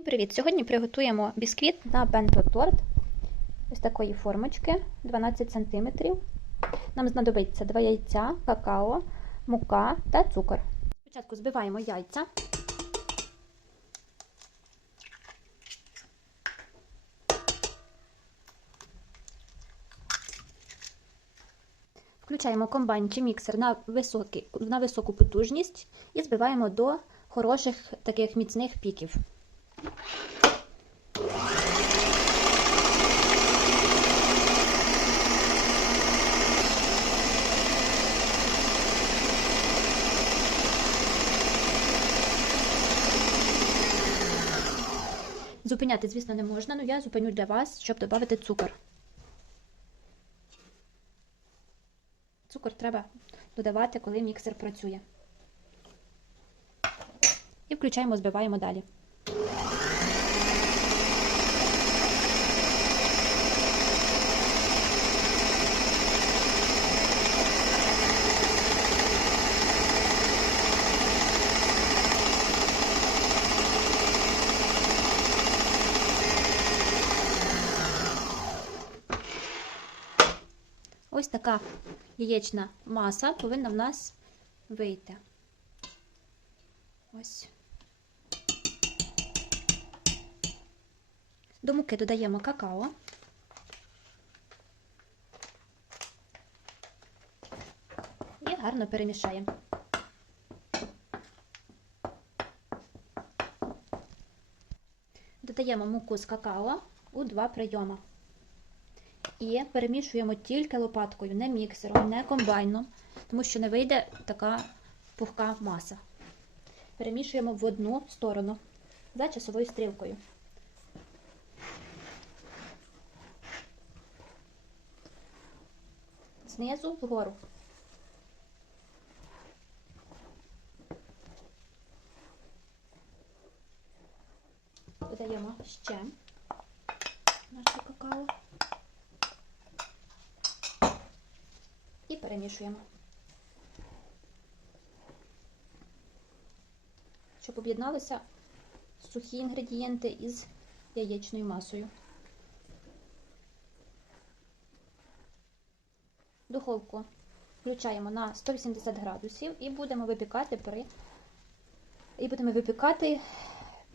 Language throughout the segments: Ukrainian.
Всім привіт! Сьогодні приготуємо бісквіт на бенто-торт ось такої формочки 12 см. Нам знадобиться 2 яйця, какао, мука та цукор. Спочатку збиваємо яйця. Включаємо комбайн чи міксер на, високий, на високу потужність і збиваємо до хороших таких міцних піків. Зупиняти, звісно, не можна, але я зупиню для вас, щоб додати цукор. Цукор треба додавати, коли міксер працює. І включаємо, збиваємо далі. Ось така яєчна маса повинна в нас вийти. Ось. До муки додаємо какао. І гарно перемішаємо. Додаємо муку з какао у два прийоми. І перемішуємо тільки лопаткою, не міксером, не комбайном, тому що не вийде така пухка маса. Перемішуємо в одну сторону за часовою стрілкою. Знизу вгору. Додаємо ще наше какао. Перемішуємо, щоб об'єдналися сухі інгредієнти із яєчною масою. Духовку включаємо на 180 градусів і будемо випікати при і будемо випікати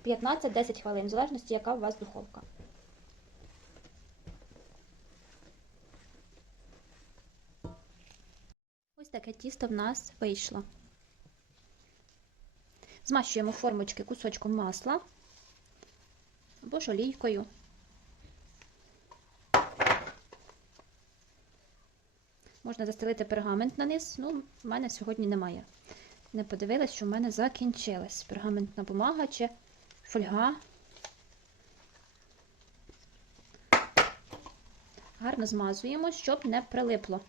15-10 хвилин, в залежності, яка у вас духовка. Таке тісто в нас вийшло. Змащуємо формочки кусочком масла або ж олійкою. Можна застелити пергамент на низ, ну, в мене сьогодні немає. Не подивилась, що в мене закінчилась пергаментна бумага чи фольга. Гарно змазуємо, щоб не прилипло.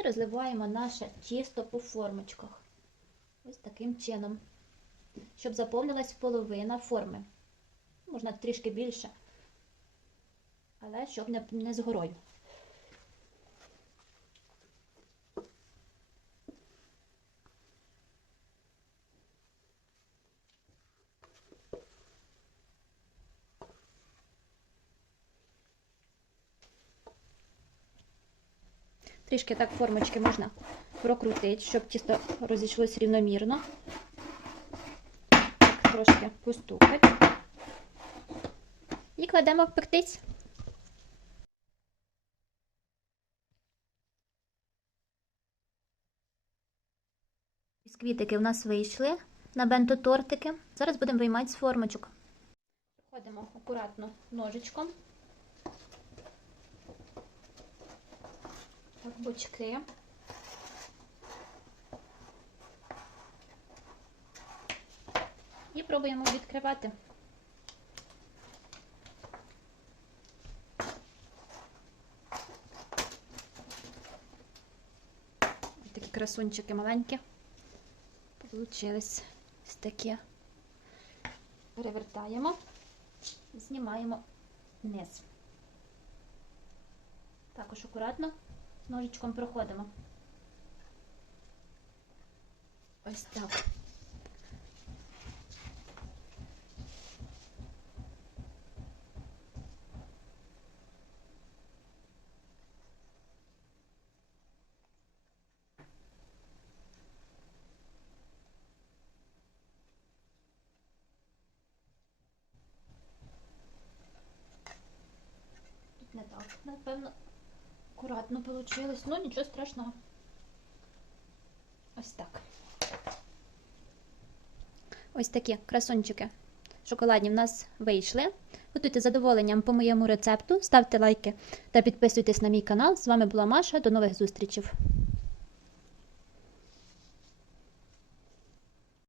І розливаємо наше тісто по формочках. Ось таким чином, щоб заповнилась половина форми. Можна трішки більше, але щоб не, не Трішки так формочки можна прокрутити, щоб тісто розійшлось рівномірно. Так, трошки постукати. І кладемо пектись. Бісквітики у нас вийшли на бенто-тортики. Зараз будемо виймати з формочок. Проходимо акуратно ножичком. Так, бочки. І пробуємо відкривати. Ось такі красунчики маленькі. Получились такі. Перевертаємо, знімаємо низ. Також акуратно ножичком проходимо. Ось так. Тут не так, напевно, акуратно вийшло. Ну, нічого страшного. Ось так. Ось такі красунчики. Шоколадні в нас вийшли. Готуйте задоволенням по моєму рецепту, ставте лайки та підписуйтесь на мій канал. З вами була Маша. До нових зустрічей.